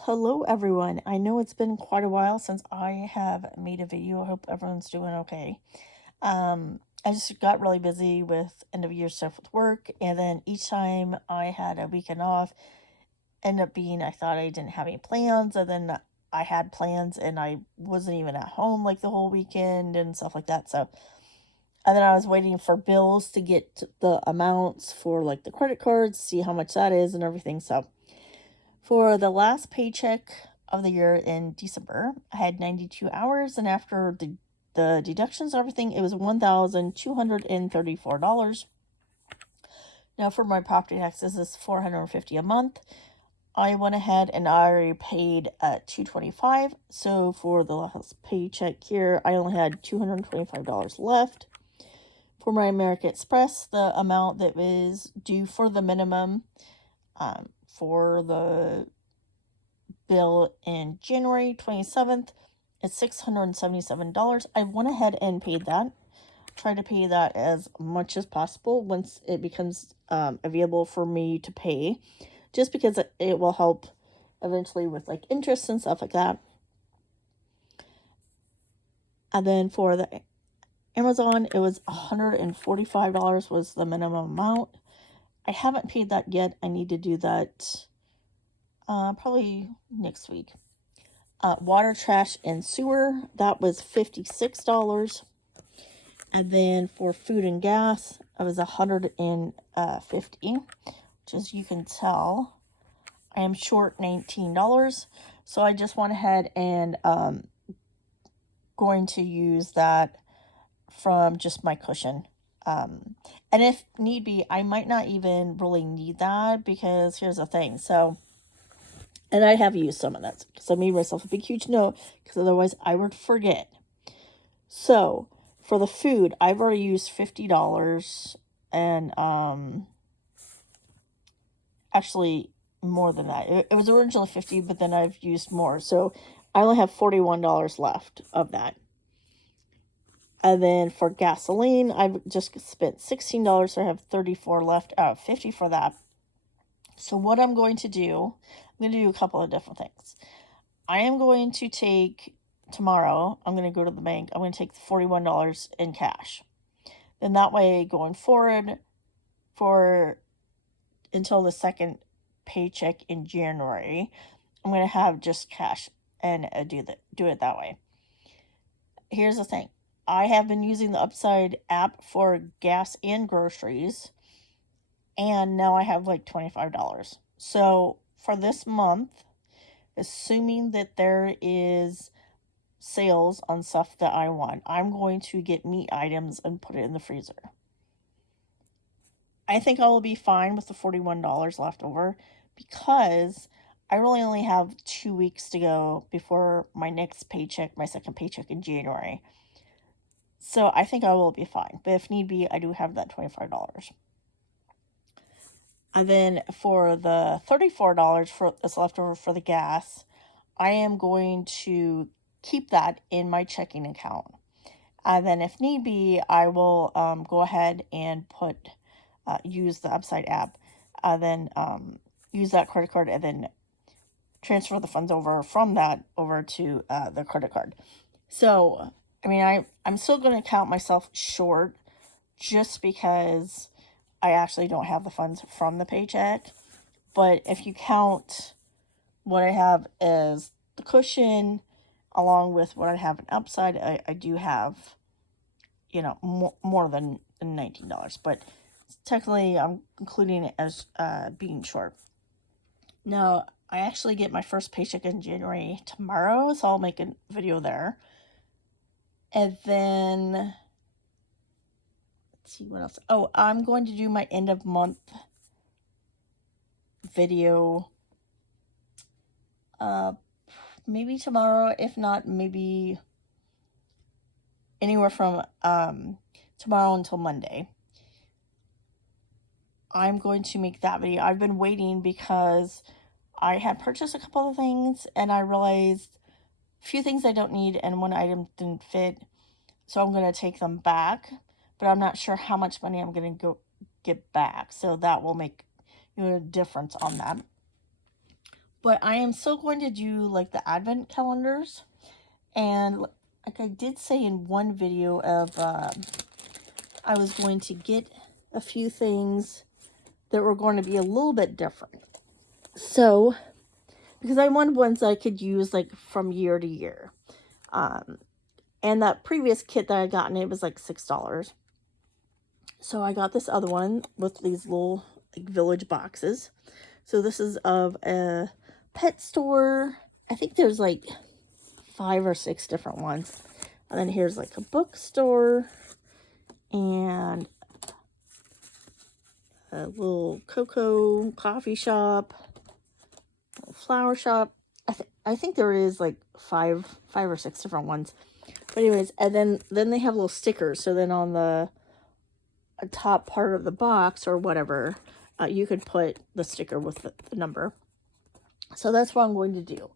Hello everyone. I know it's been quite a while since I have made a video. I hope everyone's doing okay. I just got really busy with end of year stuff with work, and then each time I had a weekend off, ended up being I thought I didn't have any plans, and then I had plans and I wasn't even at home like the whole weekend and stuff like that. So, and then I was waiting for bills to get the amounts for like the credit cards, see how much that is and everything. So, for the last paycheck of the year in December, I had 92 hours, and after the deductions and everything, it was $1,234. Now, for my property taxes, it's $450 a month. I went ahead and I already paid $225. So for the last paycheck here, I only had $225 left. For my American Express, the amount that was due for the minimum for the bill in January 27th is $677. I went ahead and paid that. Try to pay that as much as possible once it becomes available for me to pay, just because it will help eventually with like interest and stuff like that. And then for the Amazon, it was $145 was the minimum amount. I haven't paid that yet. I need to do that probably next week. Water, trash, and sewer, that was $56. And then for food and gas, it was $150, which as you can tell, I am short $19. So I just went ahead and going to use that from just my cushion. And if need be, I might not even really need that, because here's the thing. So, and I have used some of that because I made myself a big, huge note, because otherwise I would forget. So, for the food, I've already used $50, and actually more than that. It was originally $50, but then I've used more. So, I only have $41 left of that. And then for gasoline, I've just spent $16, so I have $34 left out of $50 for that. So what I'm going to do, I'm going to do a couple of different things. I am going to take, tomorrow, I'm going to go to the bank. I'm going to take $41 in cash. Then that way, going forward, until the second paycheck in January, I'm going to have just cash and do it that way. Here's the thing. I have been using the Upside app for gas and groceries, and now I have like $25. So for this month, assuming that there is sales on stuff that I want, I'm going to get meat items and put it in the freezer. I think I will be fine with the $41 left over, because I really only have 2 weeks to go before my next paycheck, my second paycheck in January. So I think I will be fine. But if need be, I do have that $25. And then for the $34 that's left over for the gas, I am going to keep that in my checking account. And then if need be, I will go ahead and use the Upside app, then use that credit card, and then transfer the funds over from that over to the credit card. So, I mean, I'm still going to count myself short, just because I actually don't have the funds from the paycheck. But if you count what I have as the cushion along with what I have in Upside, I do have, more than $19. But technically, I'm including it as being short. Now, I actually get my first paycheck in January tomorrow, so I'll make a video there. And then, let's see what else. Oh, I'm going to do my end of month video maybe tomorrow. If not, maybe anywhere from tomorrow until Monday. I'm going to make that video. I've been waiting because I had purchased a couple of things, and I realized a few things I don't need, and one item didn't fit. So I'm going to take them back, but I'm not sure how much money I'm going to go get back. So that will make a difference on that. But I am still going to do like the advent calendars. And like I did say in one video of I was going to get a few things that were going to be a little bit different. So, because I wanted ones I could use like from year to year. And that previous kit that I gotten, it was like $6. So I got this other one with these little like village boxes. So this is of a pet store. I think there's like 5 or 6 different ones. And then here's like a bookstore and a little cocoa coffee shop, a flower shop. I think there is like 5 or 6 different ones. But anyways, and then they have little stickers. So then on the top part of the box or whatever, you could put the sticker with the number. So that's what I'm going to do.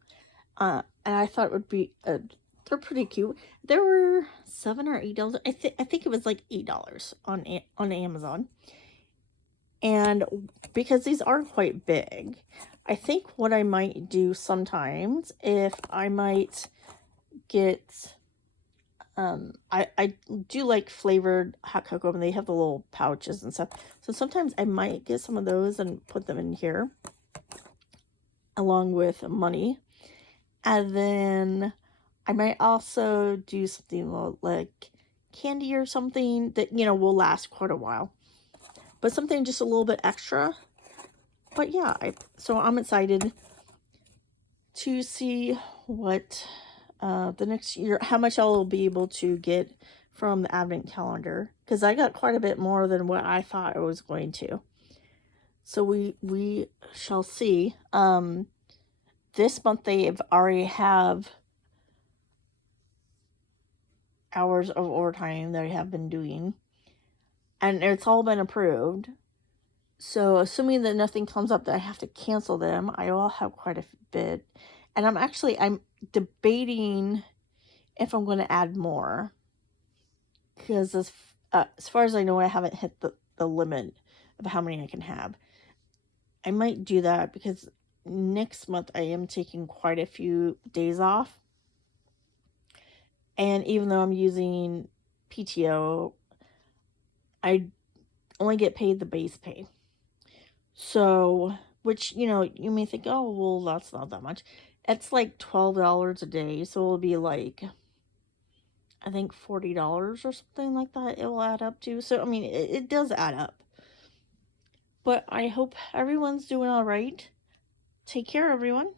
And I thought it would be they're pretty cute. They were $7 or $8. I think it was like $8 on Amazon. And because these are quite big, I think what I might do sometimes, if I might get, I do like flavored hot cocoa, and they have the little pouches and stuff. So sometimes I might get some of those and put them in here along with money. And then I might also do something like candy or something that, will last quite a while. But something just a little bit extra. But yeah, so I'm excited to see what the next year, how much I'll be able to get from the advent calendar. Because I got quite a bit more than what I thought I was going to. So we shall see. This month they already have hours of overtime that I have been doing. And it's all been approved. So assuming that nothing comes up that I have to cancel them, I will have quite a bit. And I'm debating if I'm going to add more. Because as far as I know, I haven't hit the limit of how many I can have. I might do that because next month I am taking quite a few days off. And even though I'm using PTO, I only get paid the base pay. So, which, you may think, oh, well, that's not that much. It's like $12 a day. So it'll be like, I think $40 or something like that it will add up to. So, I mean, it does add up. But I hope everyone's doing all right. Take care, everyone.